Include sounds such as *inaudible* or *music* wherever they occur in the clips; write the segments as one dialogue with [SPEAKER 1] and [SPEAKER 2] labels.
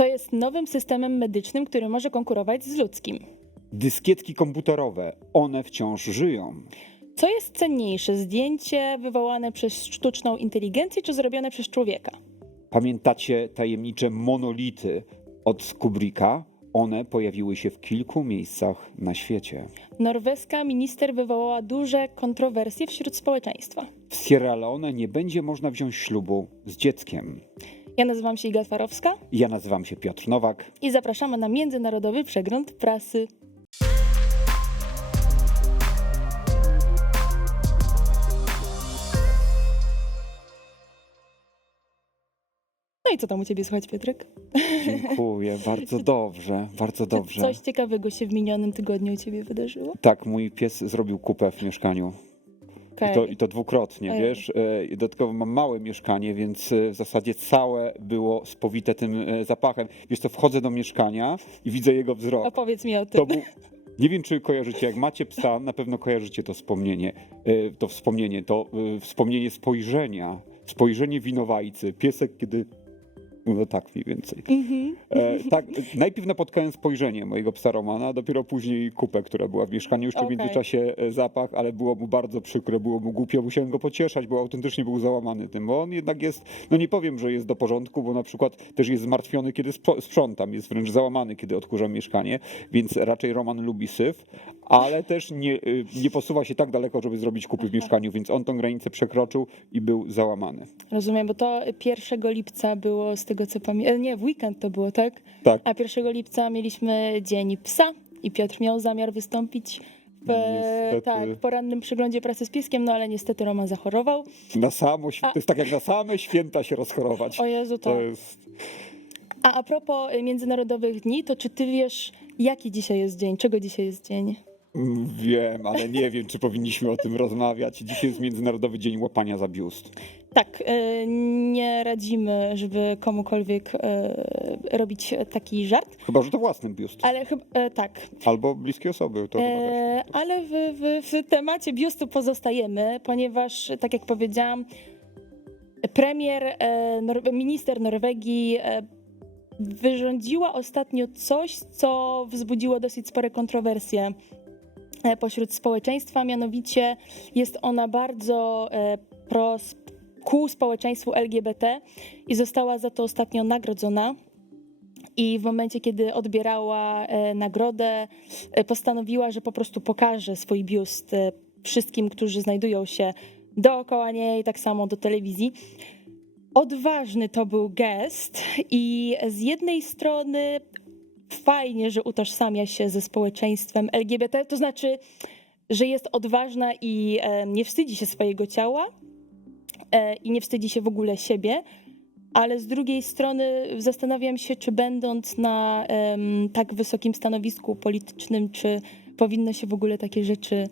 [SPEAKER 1] co jest nowym systemem medycznym, który może konkurować z ludzkim.
[SPEAKER 2] Dyskietki komputerowe, one wciąż żyją.
[SPEAKER 1] Co jest cenniejsze, zdjęcie wywołane przez sztuczną inteligencję czy zrobione przez człowieka?
[SPEAKER 2] Pamiętacie tajemnicze monolity od Kubricka? One pojawiły się w kilku miejscach na świecie.
[SPEAKER 1] Norweska minister wywołała duże kontrowersje wśród społeczeństwa.
[SPEAKER 2] W Sierra Leone nie będzie można wziąć ślubu z dzieckiem.
[SPEAKER 1] Ja nazywam się Iga Twarowska
[SPEAKER 2] Ja nazywam się Piotr Nowak.
[SPEAKER 1] i zapraszamy na międzynarodowy przegląd prasy. No i co tam u ciebie słychać, Piotrek?
[SPEAKER 2] Dziękuję, *laughs* bardzo dobrze, bardzo
[SPEAKER 1] Czy
[SPEAKER 2] dobrze.
[SPEAKER 1] coś ciekawego się w minionym tygodniu u ciebie wydarzyło?
[SPEAKER 2] Tak, mój pies zrobił kupę w mieszkaniu. I, to, I to dwukrotnie,
[SPEAKER 1] Ojej.
[SPEAKER 2] wiesz. E, Dodatkowo mam małe mieszkanie, więc e, w zasadzie całe było spowite tym e, zapachem. Wiesz, to wchodzę do mieszkania i widzę jego wzrok.
[SPEAKER 1] Opowiedz mi o tym.
[SPEAKER 2] Nie wiem, czy kojarzycie, jak macie psa, na pewno kojarzycie to wspomnienie. To wspomnienie, to wspomnienie spojrzenia. Spojrzenie winowajcy. Piesek, kiedy. No tak mniej więcej.
[SPEAKER 1] Mhm.
[SPEAKER 2] E, tak, najpierw napotkałem spojrzenie mojego psa Romana, dopiero później kupę, która była w mieszkaniu. Jeszcze
[SPEAKER 1] Okej.
[SPEAKER 2] w międzyczasie e, zapach, ale było mu bardzo przykro, było mu głupio. Musiałem go pocieszać, bo autentycznie był załamany tym, bo on jednak jest, no nie powiem, że jest do porządku, bo na przykład też jest zmartwiony, kiedy sprzątam, jest wręcz załamany, kiedy odkurzam mieszkanie, więc raczej Roman lubi syf, ale też nie, y, nie posuwa się tak daleko, żeby zrobić kupy w mieszkaniu, więc on tą granicę przekroczył i był załamany.
[SPEAKER 1] Rozumiem, bo to 1 lipca było tego co pamiętam. Nie, w weekend to było, tak?
[SPEAKER 2] Tak.
[SPEAKER 1] A 1 lipca mieliśmy Dzień Psa i Piotr miał zamiar wystąpić w
[SPEAKER 2] Niestety.
[SPEAKER 1] tak, porannym przeglądzie prasy z pieskiem, no ale niestety Roman zachorował.
[SPEAKER 2] Na samo, to jest tak jak na same święta się rozchorować.
[SPEAKER 1] O Jezu, to.
[SPEAKER 2] To jest...
[SPEAKER 1] A a propos międzynarodowych dni, to czy ty wiesz, jaki dzisiaj jest dzień? Czego dzisiaj jest dzień?
[SPEAKER 2] Wiem, ale nie wiem, czy powinniśmy o tym rozmawiać. Dzisiaj jest Międzynarodowy Dzień Łapania za biust.
[SPEAKER 1] Tak, y, nie radzimy, żeby komukolwiek y, robić taki żart,
[SPEAKER 2] Chyba, że to własny biust.
[SPEAKER 1] ale chyba tak.
[SPEAKER 2] Albo bliskie osoby. To.
[SPEAKER 1] E, ale w, w, w temacie biustu pozostajemy, ponieważ, tak jak powiedziałam, premier, e, minister Norwegii e, wyrządziła ostatnio coś, co wzbudziło dosyć spore kontrowersje e, pośród społeczeństwa. Mianowicie jest ona bardzo e, pro, ku społeczeństwu LGBT i została za to ostatnio nagrodzona. I w momencie, kiedy odbierała e, nagrodę, e, postanowiła, że po prostu pokaże swój biust e, wszystkim, którzy znajdują się dookoła niej, tak samo do telewizji. Odważny to był gest i z jednej strony fajnie, że utożsamia się ze społeczeństwem LGBT, to znaczy, że jest odważna i nie wstydzi się swojego ciała e, i nie wstydzi się w ogóle siebie, ale z drugiej strony zastanawiam się, czy będąc na tak wysokim stanowisku politycznym, czy powinno się w ogóle takie rzeczy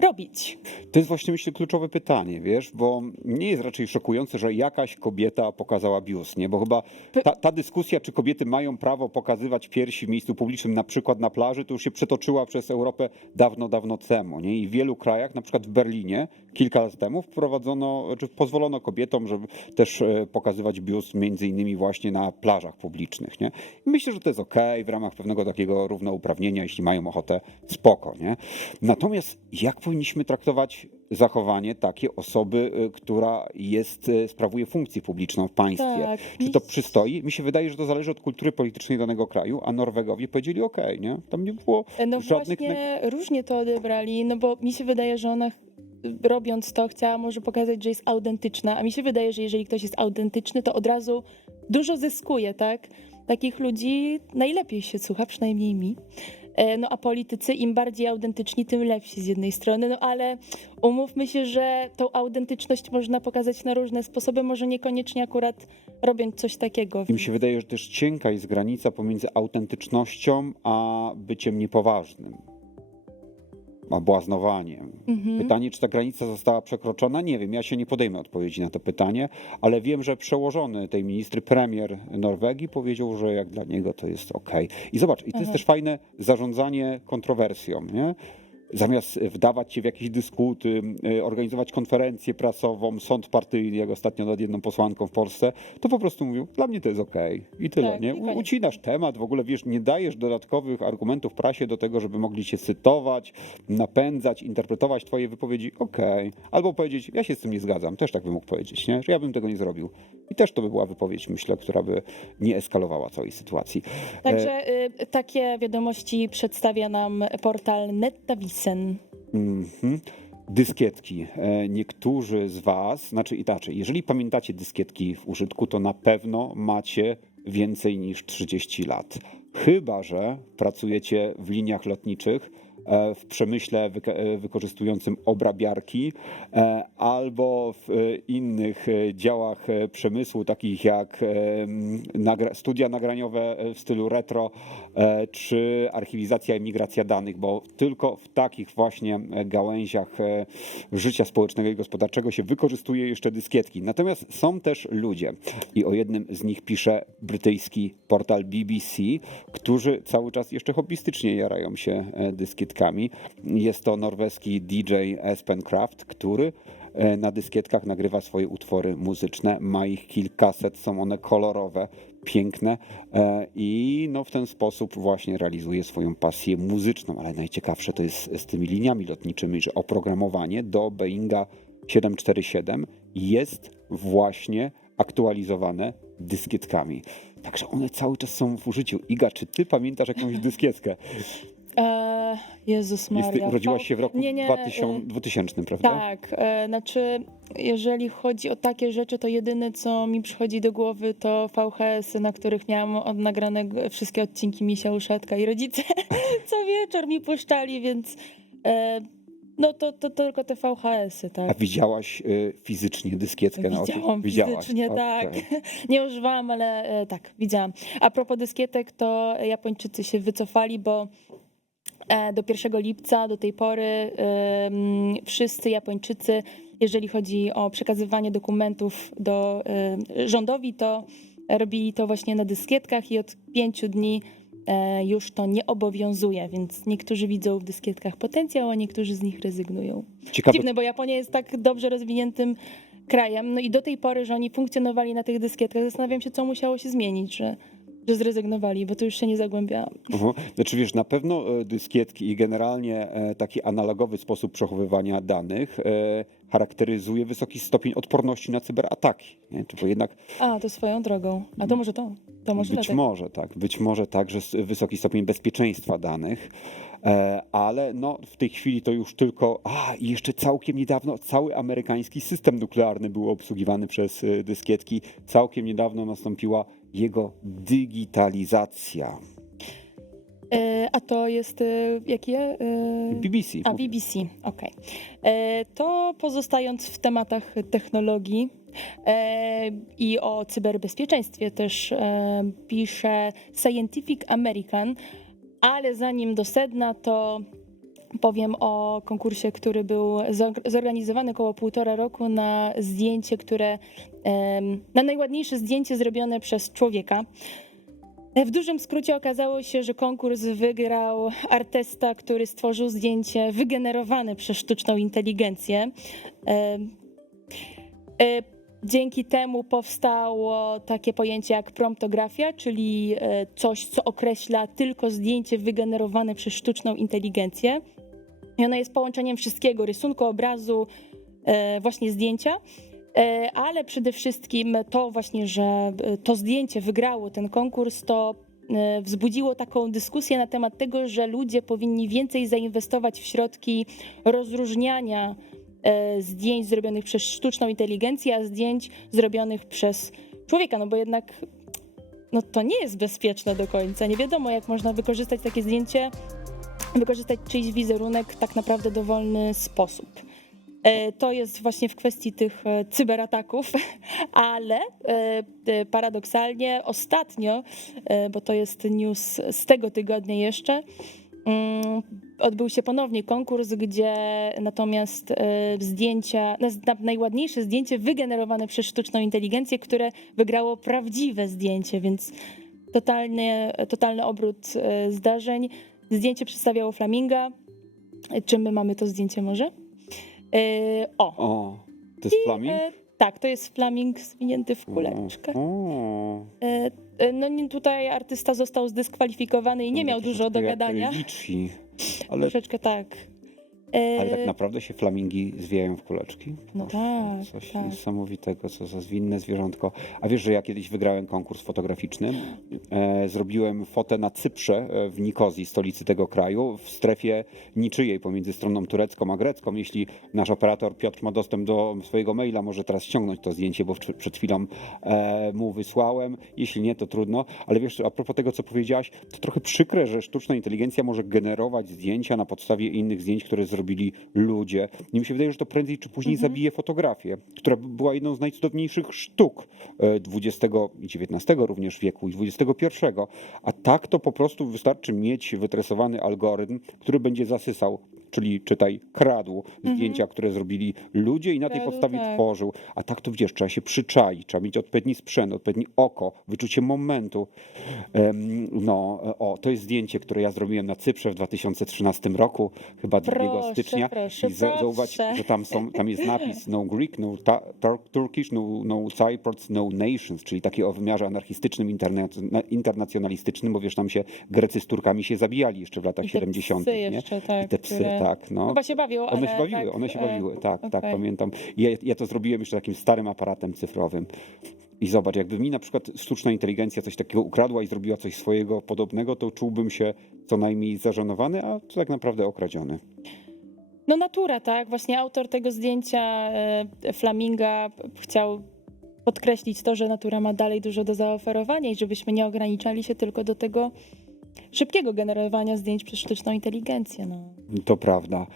[SPEAKER 1] robić.
[SPEAKER 2] To jest właśnie, myślę, kluczowe pytanie, wiesz, bo nie jest raczej szokujące, że jakaś kobieta pokazała biust, nie? Bo chyba ta, ta dyskusja, czy kobiety mają prawo pokazywać piersi w miejscu publicznym, na przykład na plaży, to już się przetoczyła przez Europę dawno, dawno temu, nie? I w wielu krajach, na przykład w Berlinie, kilka lat temu wprowadzono, czy pozwolono kobietom, żeby też e, pokazywać biust między innymi właśnie na plażach publicznych, nie? I myślę, że to jest okej w ramach pewnego takiego równouprawnienia, jeśli mają ochotę, spoko, nie? Natomiast jak powinniśmy traktować zachowanie takiej osoby, y, która jest, y, sprawuje funkcję publiczną w państwie?
[SPEAKER 1] Tak.
[SPEAKER 2] Czy to przystoi? Mi się wydaje, że to zależy od kultury politycznej danego kraju, a Norwegowie powiedzieli okej, nie? Tam nie było
[SPEAKER 1] No
[SPEAKER 2] żadnych...
[SPEAKER 1] właśnie różnie to odebrali, no bo mi się wydaje, że ona robiąc to chciała może pokazać, że jest autentyczna, a mi się wydaje, że jeżeli ktoś jest autentyczny, to od razu dużo zyskuje, tak? Takich ludzi najlepiej się słucha, przynajmniej mi. E, No a politycy im bardziej autentyczni, tym lepsi z jednej strony, no ale umówmy się, że tą autentyczność można pokazać na różne sposoby, może niekoniecznie akurat robiąc coś takiego.
[SPEAKER 2] I mi się wydaje, że też cienka jest granica pomiędzy autentycznością a byciem niepoważnym. Błaznowaniem.
[SPEAKER 1] Mhm.
[SPEAKER 2] Pytanie, czy ta granica została przekroczona? Nie wiem, ja się nie podejmę odpowiedzi na to pytanie, ale wiem, że przełożony tej ministry, premier Norwegii powiedział, że jak dla niego to jest ok. I zobacz, i to jest
[SPEAKER 1] Mhm.
[SPEAKER 2] też fajne zarządzanie kontrowersją, nie? Zamiast wdawać się w jakieś dyskuty, y, organizować konferencję prasową, sąd partyjny, jak ostatnio nad jedną posłanką w Polsce, to po prostu mówił, dla mnie to jest okej i tyle,
[SPEAKER 1] Tak,
[SPEAKER 2] nie?
[SPEAKER 1] koniec.
[SPEAKER 2] Ucinasz temat, w ogóle wiesz, nie dajesz dodatkowych argumentów prasie do tego, żeby mogli cię cytować, napędzać, interpretować twoje wypowiedzi, okej. Albo powiedzieć, ja się z tym nie zgadzam, też tak bym mógł powiedzieć, nie? Że ja bym tego nie zrobił. I też to by była wypowiedź, myślę, która by nie eskalowała całej sytuacji.
[SPEAKER 1] Także y, takie wiadomości przedstawia nam portal Nettavisen.
[SPEAKER 2] Mhm. Dyskietki. E, Niektórzy z Was, znaczy inaczej, jeżeli pamiętacie dyskietki w użytku, to na pewno macie więcej niż 30 lat. Chyba, że pracujecie w liniach lotniczych, e, w przemyśle e, wykorzystującym obrabiarki, e, albo w e, innych e, działach e, przemysłu, takich jak e, studia nagraniowe e, w stylu retro, e, czy archiwizacja, emigracja danych, bo tylko w takich właśnie e, gałęziach e, życia społecznego i gospodarczego się wykorzystuje jeszcze dyskietki. Natomiast są też ludzie, i o jednym z nich pisze brytyjski portal BBC, którzy cały czas jeszcze hobbystycznie jarają się e, dyskietkami. Jest to norweski DJ Espen Kraft, który e, na dyskietkach nagrywa swoje utwory muzyczne. Ma ich kilkaset, są one kolorowe, piękne e, i no w ten sposób właśnie realizuje swoją pasję muzyczną. Ale najciekawsze to jest z tymi liniami lotniczymi, że oprogramowanie do Boeinga 747 jest właśnie aktualizowane dyskietkami. Także one cały czas są w użyciu. Iga, czy ty pamiętasz jakąś dyskietkę? *laughs*
[SPEAKER 1] E, Jezus Maria.
[SPEAKER 2] urodziłaś się w roku
[SPEAKER 1] Nie, nie,
[SPEAKER 2] 2000,
[SPEAKER 1] y,
[SPEAKER 2] 2000 prawda?
[SPEAKER 1] Tak, e, znaczy jeżeli chodzi o takie rzeczy, to jedyne co mi przychodzi do głowy to VHS, na których miałam od nagrane wszystkie odcinki Misia Uszatka i rodzice *laughs* co wieczór mi puszczali, więc e, no to, to tylko te VHS-y,
[SPEAKER 2] A
[SPEAKER 1] tak.
[SPEAKER 2] widziałaś y, fizycznie dyskietkę na oczy?
[SPEAKER 1] Widziałam fizycznie, tak. *laughs* Nie używałam, ale e, tak, widziałam. A propos dyskietek, to Japończycy się wycofali, bo e, do 1 lipca, do tej pory wszyscy Japończycy, jeżeli chodzi o przekazywanie dokumentów do rządowi, to robili to właśnie na dyskietkach i od pięciu dni e, już to nie obowiązuje, więc niektórzy widzą w dyskietkach potencjał, a niektórzy z nich rezygnują.
[SPEAKER 2] Ciekawe,
[SPEAKER 1] Dziwne, bo Japonia jest tak dobrze rozwiniętym krajem, no i do tej pory, że oni funkcjonowali na tych dyskietkach, zastanawiam się, co musiało się zmienić, że, że zrezygnowali, bo to już się nie zagłębiałam.
[SPEAKER 2] Aha. Znaczy wiesz, na pewno e, dyskietki i generalnie e, taki analogowy sposób przechowywania danych e, charakteryzuje wysoki stopień odporności na cyberataki. Nie? Czy bo jednak
[SPEAKER 1] A, to swoją drogą. A to może to. To może
[SPEAKER 2] być może tak, być może tak, że s- wysoki stopień bezpieczeństwa danych, ale no w tej chwili to już tylko, a i jeszcze całkiem niedawno cały amerykański system nuklearny był obsługiwany przez dyskietki. Całkiem niedawno nastąpiła jego digitalizacja.
[SPEAKER 1] E, a to jest e, jakie? E,
[SPEAKER 2] BBC.
[SPEAKER 1] A. BBC, okej. E, To pozostając w tematach technologii e, i o cyberbezpieczeństwie też e, pisze Scientific American, ale zanim do sedna, to powiem o konkursie, który był zorg- zorganizowany około półtora roku na zdjęcie, które na najładniejsze zdjęcie zrobione przez człowieka. W dużym skrócie okazało się, że konkurs wygrał artysta, który stworzył zdjęcie wygenerowane przez sztuczną inteligencję. E, Dzięki temu powstało takie pojęcie jak promptografia, czyli e, coś, co określa tylko zdjęcie wygenerowane przez sztuczną inteligencję. I ono jest połączeniem wszystkiego rysunku, obrazu, e, właśnie zdjęcia. E, Ale przede wszystkim to właśnie, że to zdjęcie wygrało ten konkurs, to e, wzbudziło taką dyskusję na temat tego, że ludzie powinni więcej zainwestować w środki rozróżniania zdjęć zrobionych przez sztuczną inteligencję, a zdjęć zrobionych przez człowieka, no bo jednak no to nie jest bezpieczne do końca. Nie wiadomo, jak można wykorzystać takie zdjęcie, wykorzystać czyjś wizerunek w tak naprawdę dowolny sposób. E, To jest właśnie w kwestii tych e, cyberataków, *laughs* ale e, paradoksalnie ostatnio, bo to jest news z tego tygodnia jeszcze, mm, odbył się ponownie konkurs, gdzie natomiast zdjęcia, na- na- najładniejsze zdjęcie wygenerowane przez sztuczną inteligencję, które wygrało prawdziwe zdjęcie, więc totalny, totalny obrót zdarzeń. Zdjęcie przedstawiało flaminga, Czy my mamy to zdjęcie może? E, o,
[SPEAKER 2] O, to jest flaming?
[SPEAKER 1] e, tak, to jest flaming zwinięty w kuleczkę. E, e, no nie, tutaj artysta został zdyskwalifikowany i nie miał dużo do gadania.
[SPEAKER 2] Liczy. Ale,
[SPEAKER 1] Troszeczkę tak.
[SPEAKER 2] Ale tak naprawdę się flamingi zwijają w kuleczki?
[SPEAKER 1] No tak,
[SPEAKER 2] Coś
[SPEAKER 1] tak.
[SPEAKER 2] niesamowitego, co za zwinne zwierzątko. A wiesz, że ja kiedyś wygrałem konkurs fotograficzny. E, zrobiłem fotę na Cyprze e, w Nikozji, stolicy tego kraju, w strefie niczyjej pomiędzy stroną turecką a grecką. Jeśli nasz operator Piotr ma dostęp do swojego maila, może teraz ściągnąć to zdjęcie, bo przed chwilą e, mu wysłałem. Jeśli nie, to trudno. Ale wiesz, a propos tego, co powiedziałaś, to trochę przykre, że sztuczna inteligencja może generować zdjęcia na podstawie innych zdjęć, które zrobili ludzie. I mi się wydaje, że to prędzej czy później
[SPEAKER 1] Mhm.
[SPEAKER 2] zabije fotografię, która była jedną z najcudowniejszych sztuk e, XX i XIX również wieku i XXI. A tak to po prostu wystarczy mieć wytresowany algorytm, który będzie zasysał, czyli czytaj, kradł zdjęcia, które zrobili ludzie i na tej
[SPEAKER 1] Kradł,
[SPEAKER 2] podstawie
[SPEAKER 1] tak.
[SPEAKER 2] tworzył. A tak to wiesz, trzeba się przyczaić, trzeba mieć odpowiedni sprzęt, odpowiedni oko, wyczucie momentu. Em, No, o, to jest zdjęcie, które ja zrobiłem na Cyprze w 2013 roku, chyba 2
[SPEAKER 1] Proszę,
[SPEAKER 2] stycznia.
[SPEAKER 1] proszę,
[SPEAKER 2] I za- zauważ, że tam, są, tam jest napis no Greek, no ta, Turkish, no, no Cyprus, no nations, czyli taki o wymiarze anarchistycznym, interna- internacjonalistycznym, bo wiesz, tam się Grecy z Turkami się zabijali jeszcze w latach
[SPEAKER 1] I te
[SPEAKER 2] 70.
[SPEAKER 1] psy
[SPEAKER 2] nie?
[SPEAKER 1] jeszcze, tak,
[SPEAKER 2] I te psy, tak. No.
[SPEAKER 1] Chyba się bawią,
[SPEAKER 2] One się bawiły,
[SPEAKER 1] tak,
[SPEAKER 2] one się
[SPEAKER 1] e,
[SPEAKER 2] bawiły, tak, tak,
[SPEAKER 1] okej.
[SPEAKER 2] pamiętam. Ja, ja to zrobiłem jeszcze takim starym aparatem cyfrowym. I zobacz, jakby mi na przykład sztuczna inteligencja coś takiego ukradła i zrobiła coś swojego podobnego, to czułbym się co najmniej zażenowany, a to tak naprawdę okradziony.
[SPEAKER 1] No natura, tak. Właśnie autor tego zdjęcia e, Flaminga chciał podkreślić to, że natura ma dalej dużo do zaoferowania i żebyśmy nie ograniczali się tylko do tego szybkiego generowania zdjęć przez sztuczną inteligencję. No.
[SPEAKER 2] To prawda.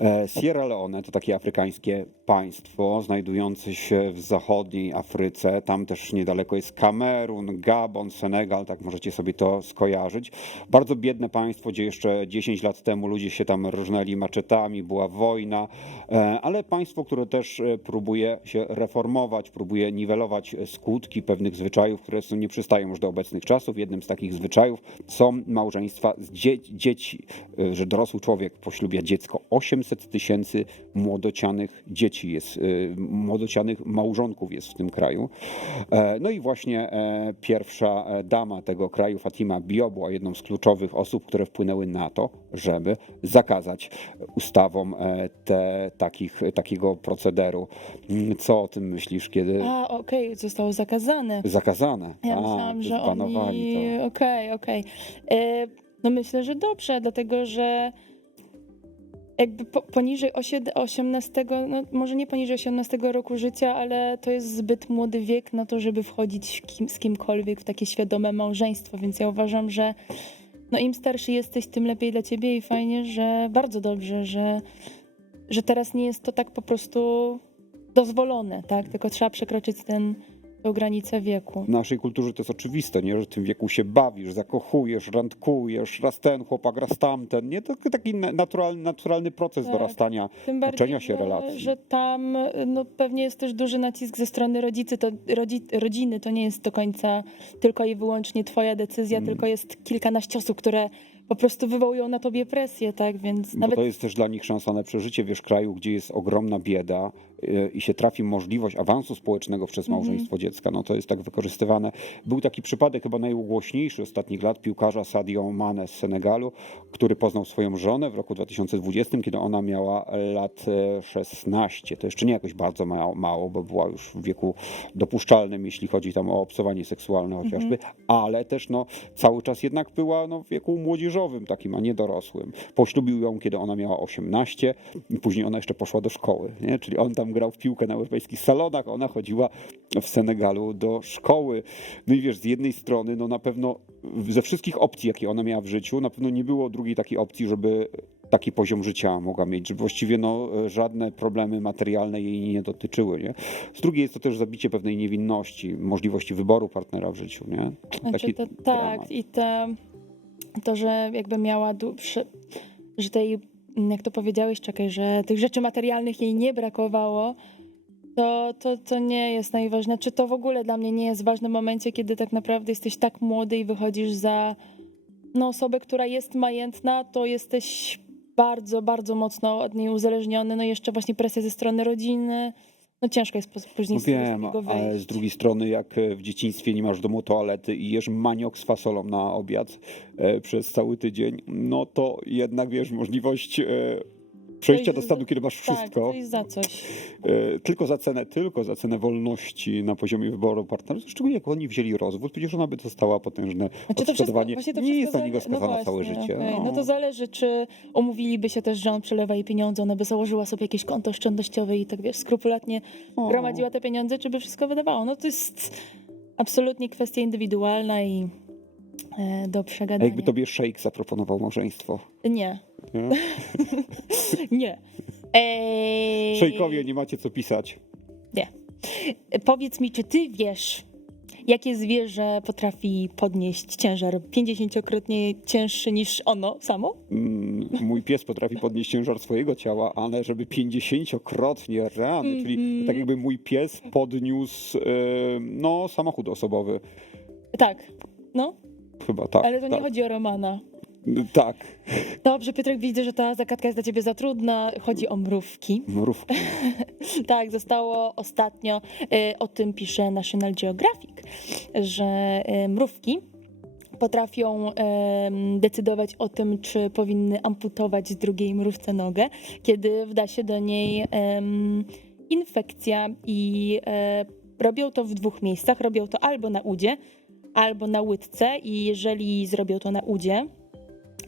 [SPEAKER 2] E, Sierra Leone to takie afrykańskie państwo znajdujące się w zachodniej Afryce. Tam też niedaleko jest Kamerun, Gabon, Senegal, tak możecie sobie to skojarzyć. Bardzo biedne państwo, gdzie jeszcze 10 lat temu ludzie się tam rżnęli maczetami, była wojna, e, ale państwo, które też e, próbuje się reformować, próbuje niwelować skutki pewnych zwyczajów, które są, nie przystają już do obecnych czasów. Jednym z takich zwyczajów są małżeństwa z dzie dzieci, e, że dorosły człowiek poślubia dziecko. 800 tysięcy młodocianych dzieci jest, e, młodocianych małżonków jest w tym kraju. E, No i właśnie e, pierwsza e, dama tego kraju, Fatima Bio, była jedną z kluczowych osób, które wpłynęły na to, żeby zakazać ustawą te, takich, takiego procederu. Co o tym myślisz, kiedy
[SPEAKER 1] A, okej, zostało zakazane.
[SPEAKER 2] zakazane?
[SPEAKER 1] Ja
[SPEAKER 2] A,
[SPEAKER 1] myślałam, że oni... Okej, okej. E, No myślę, że dobrze, dlatego że jakby po, poniżej osied- 18, no może nie poniżej 18 roku życia, ale to jest zbyt młody wiek na to, żeby wchodzić kim, z kimkolwiek w takie świadome małżeństwo, więc ja uważam, że no im starszy jesteś, tym lepiej dla ciebie i fajnie, że bardzo dobrze, że, że teraz nie jest to tak po prostu dozwolone, tak? Tylko trzeba przekroczyć ten, tę granicę wieku.
[SPEAKER 2] W naszej kulturze to jest oczywiste, nie? że w tym wieku się bawisz, zakochujesz, randkujesz, raz ten chłopak, raz tamten. Nie? To taki na- naturalny, naturalny proces
[SPEAKER 1] Tak.
[SPEAKER 2] dorastania.
[SPEAKER 1] Tym bardziej,
[SPEAKER 2] uczenia się relacji.
[SPEAKER 1] że tam no, pewnie jest też duży nacisk ze strony rodzicy, to, rodzi, rodziny. To nie jest do końca tylko i wyłącznie twoja decyzja,
[SPEAKER 2] Mm.
[SPEAKER 1] tylko jest kilkanaście osób, które po prostu wywołują na tobie presję, tak? Więc
[SPEAKER 2] Bo
[SPEAKER 1] nawet
[SPEAKER 2] to jest też dla nich szansa na przeżycie, wiesz, kraju, gdzie jest ogromna bieda i się trafi możliwość awansu społecznego przez
[SPEAKER 1] Mhm.
[SPEAKER 2] małżeństwo dziecka. No to jest tak wykorzystywane. Był taki przypadek chyba najgłośniejszy ostatnich lat piłkarza Sadio Mane z Senegalu, który poznał swoją żonę w roku 2020, kiedy ona miała lat e, 16. To jeszcze nie jakoś bardzo mało, mało bo była już w wieku dopuszczalnym, jeśli chodzi tam o obcowanie seksualne chociażby, ale też no, cały czas jednak była no, w wieku młodzieżowym takim, a nie dorosłym. Poślubił ją, kiedy ona miała 18 i później ona jeszcze poszła do szkoły, nie? czyli on tam grał w piłkę na europejskich salonach, ona chodziła w Senegalu do szkoły. No i wiesz, z jednej strony no na pewno ze wszystkich opcji, jakie ona miała w życiu, na pewno nie było drugiej takiej opcji, żeby taki poziom życia mogła mieć, że właściwie no, żadne problemy materialne jej nie dotyczyły. Nie? Z drugiej jest to też zabicie pewnej niewinności, możliwości wyboru partnera w życiu. Nie?
[SPEAKER 1] znaczy, to,
[SPEAKER 2] dramat.
[SPEAKER 1] tak, i te, to, że jakby miała, że tej, jak to powiedziałeś, czekaj, że tych rzeczy materialnych jej nie brakowało, to, to, to nie jest najważniejsze. Czy to w ogóle dla mnie nie jest ważne w momencie, kiedy tak naprawdę jesteś tak młody i wychodzisz za no, osobę, która jest majętna, to jesteś bardzo, bardzo mocno od niej uzależniony. No jeszcze właśnie presja ze strony rodziny. No ciężko jest później
[SPEAKER 2] No
[SPEAKER 1] z tego
[SPEAKER 2] wiem,
[SPEAKER 1] wszystkiego
[SPEAKER 2] ale z drugiej strony, jak e, w dzieciństwie nie masz domu toalety i jesz maniok z fasolą na obiad e, przez cały tydzień, no to jednak wiesz, możliwość e, przejścia do stanu, kiedy masz
[SPEAKER 1] Tak,
[SPEAKER 2] wszystko,
[SPEAKER 1] to jest za coś.
[SPEAKER 2] e, tylko za cenę, tylko za cenę wolności na poziomie wyboru partnera, szczególnie jak oni wzięli rozwód, przecież ona by dostała potężne
[SPEAKER 1] Znaczy to wszystko,
[SPEAKER 2] odszkodowanie.
[SPEAKER 1] właśnie to
[SPEAKER 2] nie
[SPEAKER 1] wszystko
[SPEAKER 2] jest na niego
[SPEAKER 1] zale- no
[SPEAKER 2] skazana całe
[SPEAKER 1] właśnie,
[SPEAKER 2] życie.
[SPEAKER 1] okej. No to zależy, czy umówiliby się też, że on przelewa jej pieniądze, ona by założyła sobie jakieś konto oszczędnościowe i tak wiesz, skrupulatnie
[SPEAKER 2] O.
[SPEAKER 1] gromadziła te pieniądze, czy by wszystko wydawało. No to jest absolutnie kwestia indywidualna i e, do
[SPEAKER 2] A
[SPEAKER 1] przegadania.
[SPEAKER 2] jakby tobie szejk zaproponował małżeństwo?
[SPEAKER 1] Nie,
[SPEAKER 2] Nie? *laughs*
[SPEAKER 1] nie. Eee,
[SPEAKER 2] Szejkowie, nie macie co pisać.
[SPEAKER 1] Nie. Powiedz mi, czy ty wiesz, jakie zwierzę potrafi podnieść ciężar 50-krotnie cięższy niż ono samo?
[SPEAKER 2] Mm, Mój pies potrafi podnieść ciężar swojego ciała, ale żeby 50-krotnie rany, czyli
[SPEAKER 1] Mhm.
[SPEAKER 2] tak jakby mój pies podniósł e, no, samochód osobowy.
[SPEAKER 1] Tak, no,
[SPEAKER 2] Chyba tak.
[SPEAKER 1] ale to nie
[SPEAKER 2] tak.
[SPEAKER 1] chodzi o Romana.
[SPEAKER 2] Tak,
[SPEAKER 1] Dobrze, Piotrek, widzę, że ta zagadka jest dla ciebie za trudna. Chodzi o mrówki.
[SPEAKER 2] mrówki. *laughs*
[SPEAKER 1] Tak, zostało ostatnio, y, o tym pisze National Geographic, że y, mrówki potrafią decydować o tym, czy powinny amputować drugiej mrówce nogę, kiedy wda się do niej infekcja i e, robią to w dwóch miejscach. Robią to albo na udzie, albo na łydce i jeżeli zrobią to na udzie,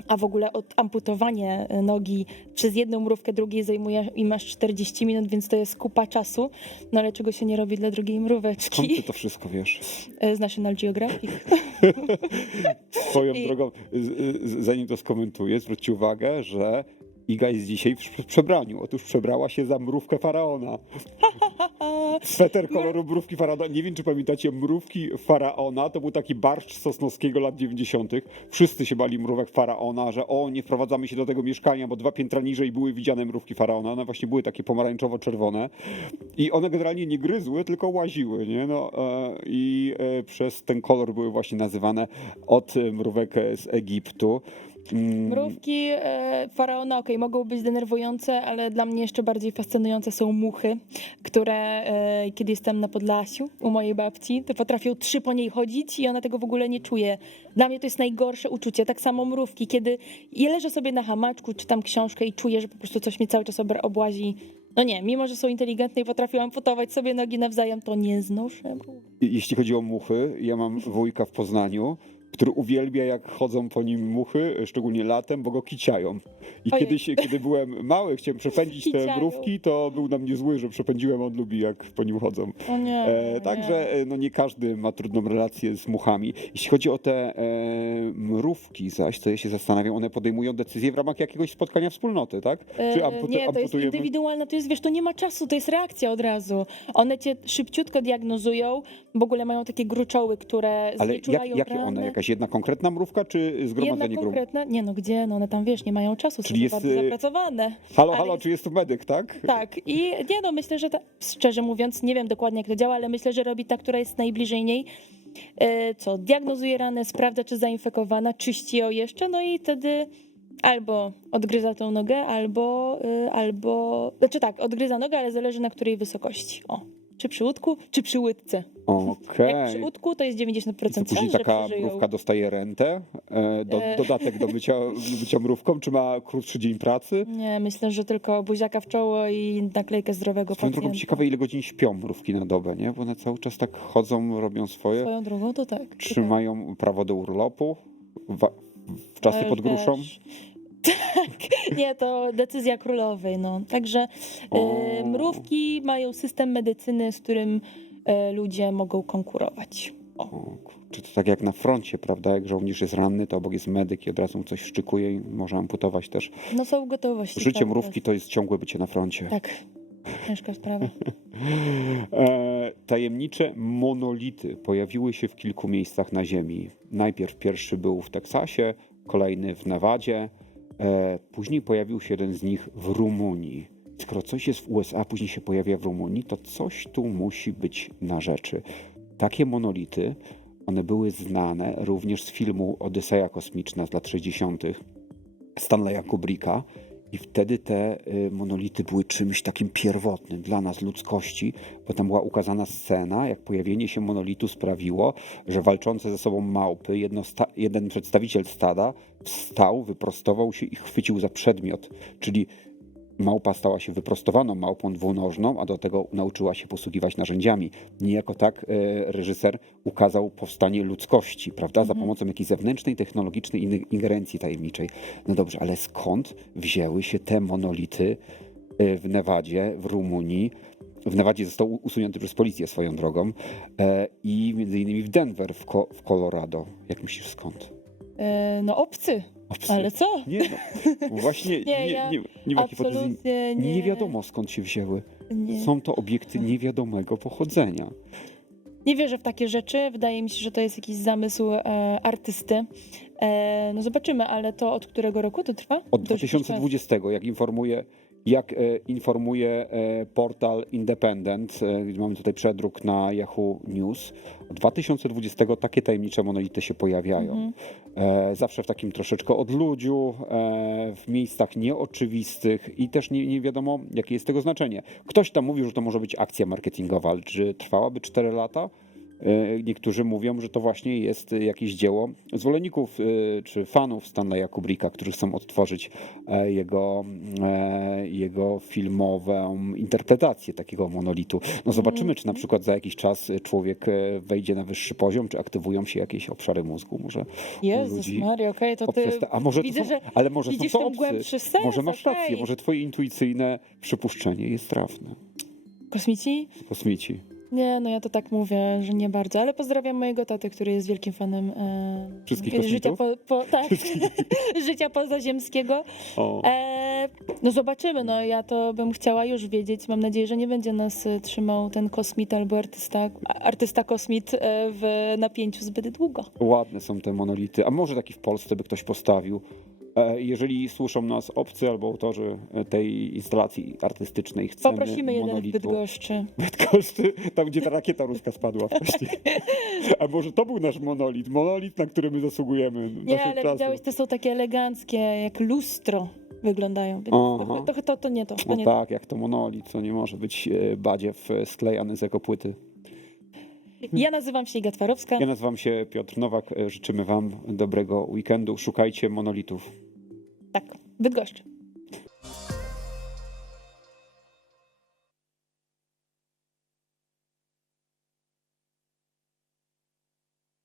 [SPEAKER 1] a w ogóle od amputowanie e, nogi przez jedną mrówkę drugiej zajmuje i masz 40 minut, więc to jest kupa czasu. No ale czego się nie robi dla drugiej
[SPEAKER 2] Skąd ty
[SPEAKER 1] mróweczki?
[SPEAKER 2] to wszystko wiesz?
[SPEAKER 1] E, Z National Geographic. *laughs*
[SPEAKER 2] Swoją
[SPEAKER 1] I-
[SPEAKER 2] drogą, zanim to skomentuję, zwróćcie uwagę, że Iga jest dzisiaj w przebraniu. Otóż przebrała się za mrówkę faraona. *laughs* Sweter koloru mrówki faraona. Nie wiem, czy pamiętacie, mrówki faraona to był taki barszcz Sosnowskiego lat 90. Wszyscy się bali mrówek faraona, że o, nie wprowadzamy się do tego mieszkania, bo dwa piętra niżej były widziane mrówki faraona. One właśnie były takie pomarańczowo-czerwone. I one generalnie nie gryzły, tylko łaziły. Nie? No, e, I e, przez ten kolor były właśnie nazywane od mrówek z Egiptu.
[SPEAKER 1] Mrówki e, faraona, okej, mogą być denerwujące, ale dla mnie jeszcze bardziej fascynujące są muchy, które e, kiedy jestem na Podlasiu u mojej babci, to potrafią trzy po niej chodzić i ona tego w ogóle nie czuje. Dla mnie to jest najgorsze uczucie. Tak samo mrówki, kiedy ja leżę sobie na hamaczku, czytam książkę i czuję, że po prostu coś mnie cały czas obra- obłazi. No nie, mimo że są inteligentne i potrafią amputować sobie nogi nawzajem, to nie znoszę.
[SPEAKER 2] Jeśli chodzi o muchy, ja mam wujka w Poznaniu, który uwielbia jak chodzą po nim muchy, szczególnie latem, bo go kiciają. I
[SPEAKER 1] Ojej.
[SPEAKER 2] kiedyś, kiedy byłem mały, chciałem przepędzić te
[SPEAKER 1] Kiciają.
[SPEAKER 2] mrówki, to był na mnie zły, że przepędziłem, on lubi jak po nim chodzą.
[SPEAKER 1] O nie.
[SPEAKER 2] E, także e, no nie każdy ma trudną relację z muchami. Jeśli chodzi o te e, mrówki zaś, to ja się zastanawiam, one podejmują decyzje w ramach jakiegoś spotkania wspólnoty, tak? Czy
[SPEAKER 1] E,
[SPEAKER 2] amputu-
[SPEAKER 1] nie, to jest
[SPEAKER 2] amputujemy?
[SPEAKER 1] indywidualne, to jest, wiesz, to nie ma czasu, to jest reakcja od razu. One cię szybciutko diagnozują, w ogóle mają takie gruczoły, które
[SPEAKER 2] Ale
[SPEAKER 1] znieczulają
[SPEAKER 2] jak, jakie
[SPEAKER 1] rany.
[SPEAKER 2] one? Jakaś jedna konkretna mrówka, czy
[SPEAKER 1] Jedna
[SPEAKER 2] zgromadzenie grup?
[SPEAKER 1] konkretna, nie no gdzie, no one tam wiesz, nie mają czasu,
[SPEAKER 2] Czyli
[SPEAKER 1] są
[SPEAKER 2] jest,
[SPEAKER 1] bardzo
[SPEAKER 2] y,
[SPEAKER 1] zapracowane.
[SPEAKER 2] Halo,
[SPEAKER 1] Ale
[SPEAKER 2] halo,
[SPEAKER 1] jest-
[SPEAKER 2] czy jest tu medyk, tak?
[SPEAKER 1] Tak, i nie no, myślę, że ta, szczerze mówiąc, nie wiem dokładnie jak to działa, ale myślę, że robi ta, która jest najbliżej niej. E, co, diagnozuje ranę, sprawdza, czy zainfekowana, czyści ją jeszcze, no i wtedy albo odgryza tą nogę, albo, y, albo, znaczy tak, odgryza nogę, ale zależy na której wysokości. O, czy przy łódku, czy przy łydce.
[SPEAKER 2] Okej.
[SPEAKER 1] Jak przy łódku, to jest 90%
[SPEAKER 2] I to później
[SPEAKER 1] szans, że
[SPEAKER 2] taka
[SPEAKER 1] przeżyją.
[SPEAKER 2] mrówka dostaje rentę, e, do,
[SPEAKER 1] E.
[SPEAKER 2] dodatek do bycia, bycia *laughs* mrówką, czy ma krótszy dzień pracy?
[SPEAKER 1] Nie, myślę, że tylko buziaka w czoło i naklejkę zdrowego
[SPEAKER 2] Swoją drogą
[SPEAKER 1] pacjenta.
[SPEAKER 2] ciekawe, ile godzin śpią mrówki na dobę, nie? Bo one cały czas tak chodzą, robią swoje,
[SPEAKER 1] Swoją drogą to tak. ciekawe.
[SPEAKER 2] trzymają prawo do urlopu, wa- w czasy
[SPEAKER 1] Ale
[SPEAKER 2] pod gruszą.
[SPEAKER 1] też- *laughs* Tak, nie, to decyzja królowej, no. Także e,
[SPEAKER 2] O.
[SPEAKER 1] mrówki mają system medycyny, z którym ludzie mogą konkurować. O.
[SPEAKER 2] Kurczę, to tak jak na froncie, prawda? Jak żołnierz jest ranny, to obok jest medyk i od razu mu coś szczykuje i może amputować też.
[SPEAKER 1] No są gotowości.
[SPEAKER 2] Życie
[SPEAKER 1] cały
[SPEAKER 2] mrówki
[SPEAKER 1] czas.
[SPEAKER 2] to jest ciągłe bycie na froncie.
[SPEAKER 1] Tak, ciężka sprawa. *laughs*
[SPEAKER 2] E, tajemnicze monolity pojawiły się w kilku miejscach na Ziemi. Najpierw pierwszy był w Teksasie, kolejny w Nevadzie, e, później pojawił się jeden z nich w Rumunii. Skoro coś jest w USA, później się pojawia w Rumunii, to coś tu musi być na rzeczy. Takie monolity, one były znane również z filmu Odyseja Kosmiczna z lat 60. Stanleya Kubricka I wtedy te y, monolity były czymś takim pierwotnym dla nas, ludzkości, bo tam była ukazana scena, jak pojawienie się monolitu sprawiło, że walczące ze sobą małpy, jeden przedstawiciel stada wstał, wyprostował się i chwycił za przedmiot, czyli małpa stała się wyprostowaną małpą dwunożną, a do tego nauczyła się posługiwać narzędziami. Niejako tak e, reżyser ukazał powstanie ludzkości, prawda, za pomocą jakiejś zewnętrznej, technologicznej in- ingerencji tajemniczej. No dobrze, ale skąd wzięły się te monolity e, w Nevadzie, w Rumunii? W Nevadzie został usunięty przez policję swoją drogą e, i między innymi w Denver, w Colorado. Jak myślisz skąd?
[SPEAKER 1] E, no obcy,
[SPEAKER 2] Obcy.
[SPEAKER 1] ale co?
[SPEAKER 2] Nie, no, właśnie *laughs* nie,
[SPEAKER 1] Nie, ja
[SPEAKER 2] nie, nie hipotezy.
[SPEAKER 1] Nie.
[SPEAKER 2] Nie wiadomo skąd się wzięły.
[SPEAKER 1] Nie.
[SPEAKER 2] Są to obiekty niewiadomego pochodzenia.
[SPEAKER 1] Nie wierzę w takie rzeczy. Wydaje mi się, że to jest jakiś zamysł e, artysty. E, no zobaczymy, ale to od którego roku to trwa?
[SPEAKER 2] Od
[SPEAKER 1] To już jakiś czas.
[SPEAKER 2] 2020, jak informuje, jak e, informuje e, portal Independent, e, gdzie mamy tutaj przedruk na Yahoo News, od 2020 takie tajemnicze monolity się pojawiają.
[SPEAKER 1] Mhm.
[SPEAKER 2] E, zawsze w takim troszeczkę odludziu, w miejscach nieoczywistych i też nie, nie wiadomo, jakie jest tego znaczenie. Ktoś tam mówił, że to może być akcja marketingowa, ale czy trwałaby 4 lata? E, Niektórzy mówią, że to właśnie jest jakieś dzieło zwolenników e, czy fanów Stanleya Kubricka, którzy chcą odtworzyć e, jego, jego filmową interpretację takiego monolitu. No zobaczymy, czy na przykład za jakiś czas człowiek wejdzie na wyższy poziom, czy aktywują się jakieś obszary mózgu. Może
[SPEAKER 1] Jezus
[SPEAKER 2] ludzi
[SPEAKER 1] Maria, okej, to ty
[SPEAKER 2] A może
[SPEAKER 1] widzę,
[SPEAKER 2] to są,
[SPEAKER 1] że
[SPEAKER 2] ale może
[SPEAKER 1] widzisz
[SPEAKER 2] to
[SPEAKER 1] głębszy sens,
[SPEAKER 2] Może masz
[SPEAKER 1] okej.
[SPEAKER 2] rację, może twoje intuicyjne przypuszczenie jest trafne.
[SPEAKER 1] Kosmici?
[SPEAKER 2] Kosmici.
[SPEAKER 1] Nie, no ja to tak mówię, że nie bardzo, ale pozdrawiam mojego tatę, który jest wielkim fanem e,
[SPEAKER 2] Wszystkich
[SPEAKER 1] życia,
[SPEAKER 2] kosmitów?
[SPEAKER 1] po, po, tak, *laughs* życia pozaziemskiego. E, no zobaczymy, no ja to bym chciała już wiedzieć. Mam nadzieję, że nie będzie nas e, trzymał ten kosmit albo artysta, artysta kosmit e, w napięciu zbyt długo.
[SPEAKER 2] Ładne są te monolity. A może taki w Polsce by ktoś postawił? E, Jeżeli słuszą nas obcy albo autorzy e, tej instalacji artystycznej, chcemy
[SPEAKER 1] Poprosimy jeden w
[SPEAKER 2] monolitu.
[SPEAKER 1] Bydgoszczy. *laughs*
[SPEAKER 2] Bydgoszczy, tam gdzie ta rakieta ruska spadła wcześniej. *laughs* A może to był nasz monolit? Monolit, na który my zasługujemy.
[SPEAKER 1] Nie,
[SPEAKER 2] naszych
[SPEAKER 1] ale
[SPEAKER 2] czasów.
[SPEAKER 1] widziałeś, te są takie eleganckie, jak lustro wyglądają. Więc
[SPEAKER 2] Aha.
[SPEAKER 1] to, to, to, nie to. to
[SPEAKER 2] No
[SPEAKER 1] nie to.
[SPEAKER 2] tak, jak to monolit, to nie może być e, badziew sklejany z ekopłyty. *laughs*
[SPEAKER 1] Ja nazywam się Iga Twarowska.
[SPEAKER 2] Ja nazywam się Piotr Nowak. Życzymy Wam dobrego weekendu. Szukajcie monolitów.
[SPEAKER 1] Tak, Bydgoszcz.